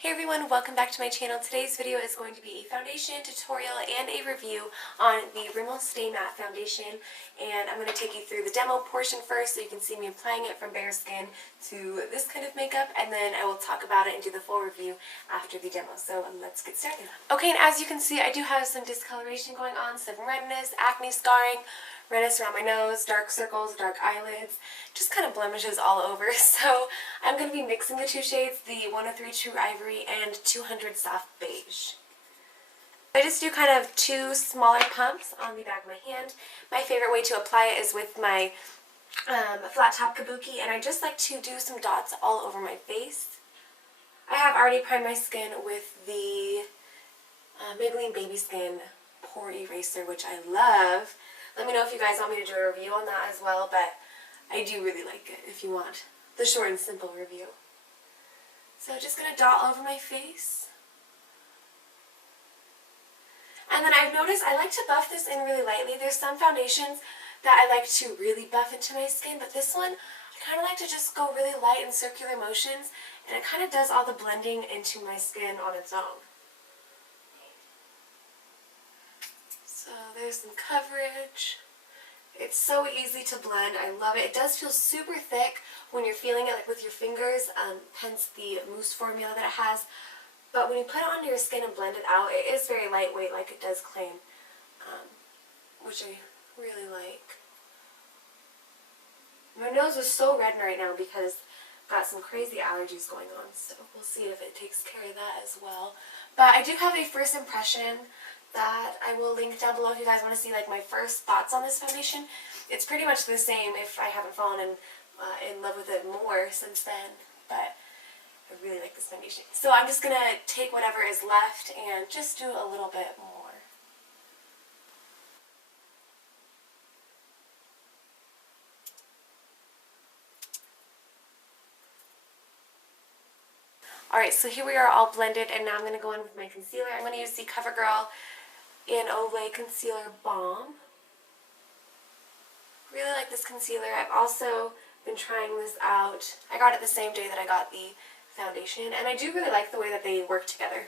Hey everyone, welcome back to my channel. Today's video is going to be a foundation tutorial and a review on the Rimmel Stay Matte Foundation. And I'm going to take you through the demo portion first so you can see me applying it from bare skin to this kind of makeup. And then I will talk about it and do the full review after the demo. So let's get started. Okay, and as you can see, I do have some discoloration going on, some redness, acne scarring, redness around my nose, dark circles, dark eyelids, just kind of blemishes all over. So I'm going to be mixing the two shades, the 103 True Ivory and 200 Soft Beige. I just do kind of two smaller pumps on the back of my hand. My favorite way to apply it is with my flat top kabuki, and I just like to do some dots all over my face. I have already primed my skin with the Maybelline Baby Skin Pore Eraser, which I love. Let me know if you guys want me to do a review on that as well, but I do really like it if you want the short and simple review. So just going to dot all over my face. And then I've noticed I like to buff this in really lightly. There's some foundations that I like to really buff into my skin, but this one I kind of like to just go really light in circular motions, and it kind of does all the blending into my skin on its own. So there's some coverage. It's so easy to blend. I love it. It does feel super thick when you're feeling it like with your fingers, hence the mousse formula that it has. But when you put it onto your skin and blend it out, it is very lightweight like it does claim, which I really like. My nose is so red right now because I've got some crazy allergies going on, so we'll see if it takes care of that as well. But I do have a first impression that I will link down below if you guys want to see like my first thoughts on this foundation. It's pretty much the same if I haven't fallen in love with it more since then, but I really like this foundation. So I'm just going to take whatever is left and just do a little bit more. Alright, so here we are all blended, and now I'm going to go in with my concealer. I'm going to use the CoverGirl in Olay Concealer Balm. Really like this concealer. I've also been trying this out. I got it the same day that I got the foundation, and I do really like the way that they work together.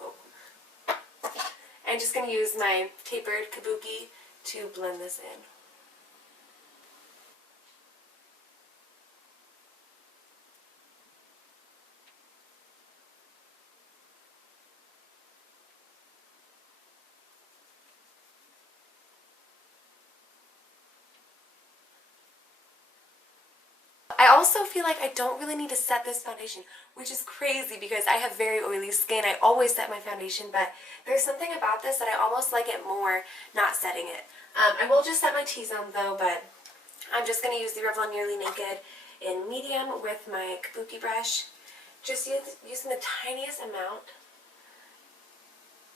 Oh. I'm just going to use my tapered kabuki to blend this in. I also feel like I don't really need to set this foundation, which is crazy because I have very oily skin. I always set my foundation, but there's something about this that I almost like it more not setting it. I will just set my T-zone though, but I'm just going to use the Revlon Nearly Naked in medium with my kabuki brush. Just using the tiniest amount,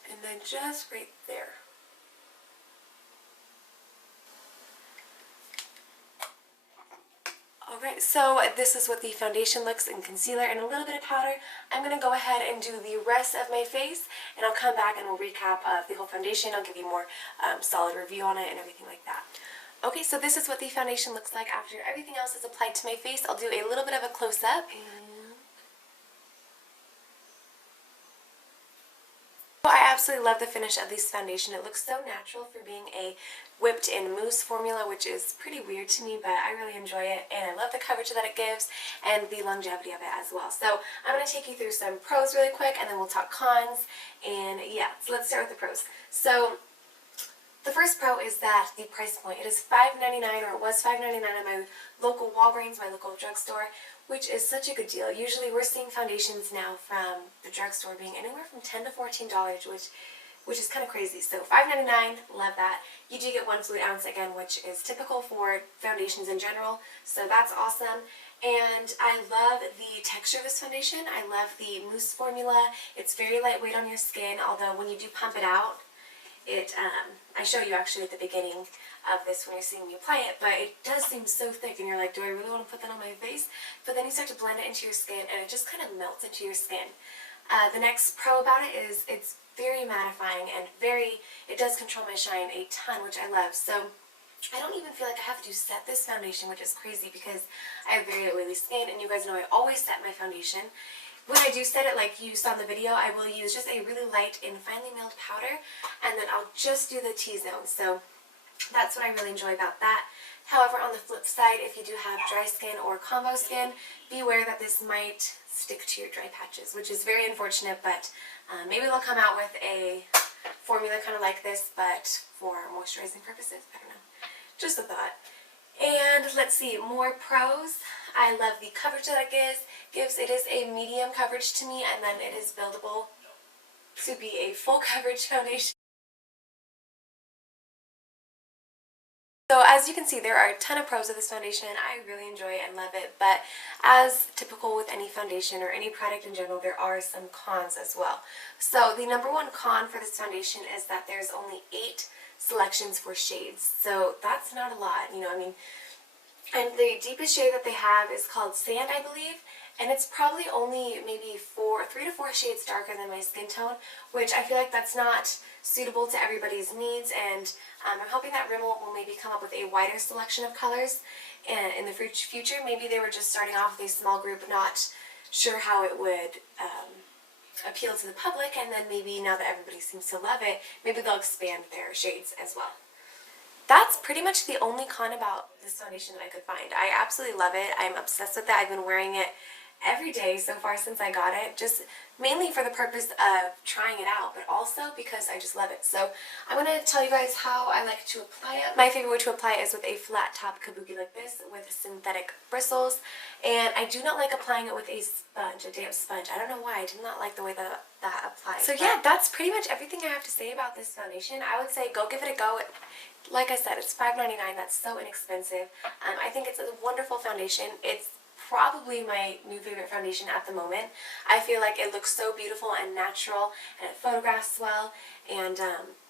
and then just right there. Alright, so this is what the foundation looks in concealer and a little bit of powder. I'm going to go ahead and do the rest of my face, and I'll come back and we'll recap of the whole foundation. I'll give you more solid review on it and everything like that. Okay, so this is what the foundation looks like after everything else is applied to my face. I'll do a little bit of a close-up. I absolutely love the finish of this foundation. It looks so natural for being a whipped in mousse formula, which is pretty weird to me, but I really enjoy it, and I love the coverage that it gives and the longevity of it as well. So I'm going to take you through some pros really quick, and then we'll talk cons, and yeah, so let's start with the pros. So the first pro is that the price point. It is $5.99, or it was $5.99 at my local Walgreens, my local drugstore, which is such a good deal. Usually we're seeing foundations now from the drugstore being anywhere from $10 to $14, which is kind of crazy. So $5.99, love that. You do get 1 fluid ounce again, which is typical for foundations in general, so that's awesome. And I love the texture of this foundation. I love the mousse formula. It's very lightweight on your skin, although when you do pump it out, I show you actually at the beginning of this when you're seeing me apply it, but it does seem so thick and you're like, do I really want to put that on my face? But then you start to blend it into your skin and it just kind of melts into your skin. The next pro about it is it's very mattifying and it does control my shine a ton, which I love. So I don't even feel like I have to set this foundation, which is crazy because I have very oily skin, and you guys know I always set my foundation. When I do set it like you saw in the video, I will use just a really light and finely milled powder, and then I'll just do the T-zone. So that's what I really enjoy about that. However, on the flip side, if you do have dry skin or combo skin, beware that this might stick to your dry patches, which is very unfortunate, but maybe they'll come out with a formula kind of like this, but for moisturizing purposes. I don't know. Just a thought. And let's see, more pros. I love the coverage that it gives. It is a medium coverage to me, and then it is buildable to be a full coverage foundation. So as you can see, there are a ton of pros of this foundation. I really enjoy it and love it, but as typical with any foundation or any product in general, there are some cons as well. So the number one con for this foundation is that there's only 8 selections for shades. So that's not a lot, you know, I mean, and the deepest shade that they have is called Sand, I believe, and it's probably only maybe 3 to 4 shades darker than my skin tone, which I feel like that's not suitable to everybody's needs, and I'm hoping that Rimmel will maybe come up with a wider selection of colors in the future. Maybe they were just starting off with a small group, not sure how it would appeal to the public, and then maybe now that everybody seems to love it, maybe they'll expand their shades as well. That's pretty much the only con about this foundation that I could find. I absolutely love it. I'm obsessed with it. I've been wearing it every day so far since I got it, just mainly for the purpose of trying it out, but also because I just love it. So I'm going to tell you guys how I like to apply it. My favorite way to apply it is with a flat top kabuki like this with synthetic bristles, and I do not like applying it with a sponge, a damp sponge. I don't know why. I did not like the way that applies. So yeah, that's pretty much everything I have to say about this foundation. I would say go give it a go. Like I said, it's $5.99. That's so inexpensive. I think it's a wonderful foundation. It's probably my new favorite foundation at the moment. I feel like it looks so beautiful and natural, and it photographs well, and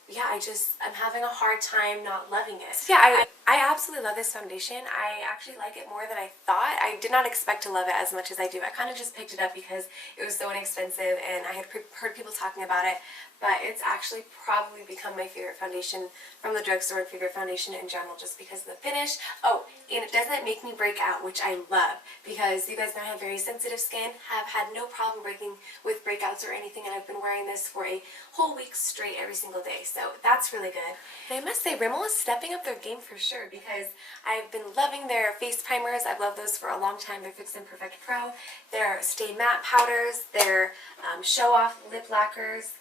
yeah, I'm having a hard time not loving it. So yeah, I absolutely love this foundation. I actually like it more than I thought. I did not expect to love it as much as I do. I kind of just picked it up because it was so inexpensive and I had heard people talking about it, but it's actually probably become my favorite foundation from the drugstore and favorite foundation in general just because of the finish. Oh, and it doesn't make me break out, which I love, because you guys know I have very sensitive skin, have had no problem breaking with breakouts or anything, and I've been wearing this for a whole week straight every single day, so that's really good. And I must say, Rimmel is stepping up their game for sure, because I've been loving their face primers. I've loved those for a long time. Their Fix and Perfect Pro, their Stay Matte powders, their Show Off lip lacquers,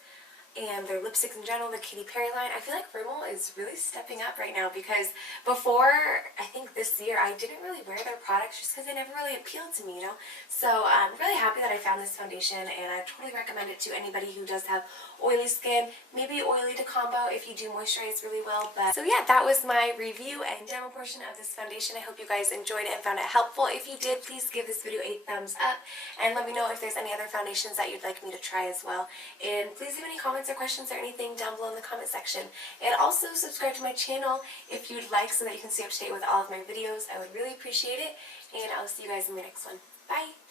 and their lipsticks in general, the Katy Perry line. I feel like Rimmel is really stepping up right now, because before, I think this year, I didn't really wear their products just because they never really appealed to me, you know? So I'm really happy that I found this foundation, and I totally recommend it to anybody who does have oily skin, maybe oily to combo if you do moisturize really well. But so yeah, that was my review and demo portion of this foundation. I hope you guys enjoyed it and found it helpful. If you did, please give this video a thumbs up, and let me know if there's any other foundations that you'd like me to try as well. And please leave any comments or questions or anything down below in the comment section. And also subscribe to my channel if you'd like, so that you can stay up to date with all of my videos. I would really appreciate it, and I'll see you guys in my next one. Bye!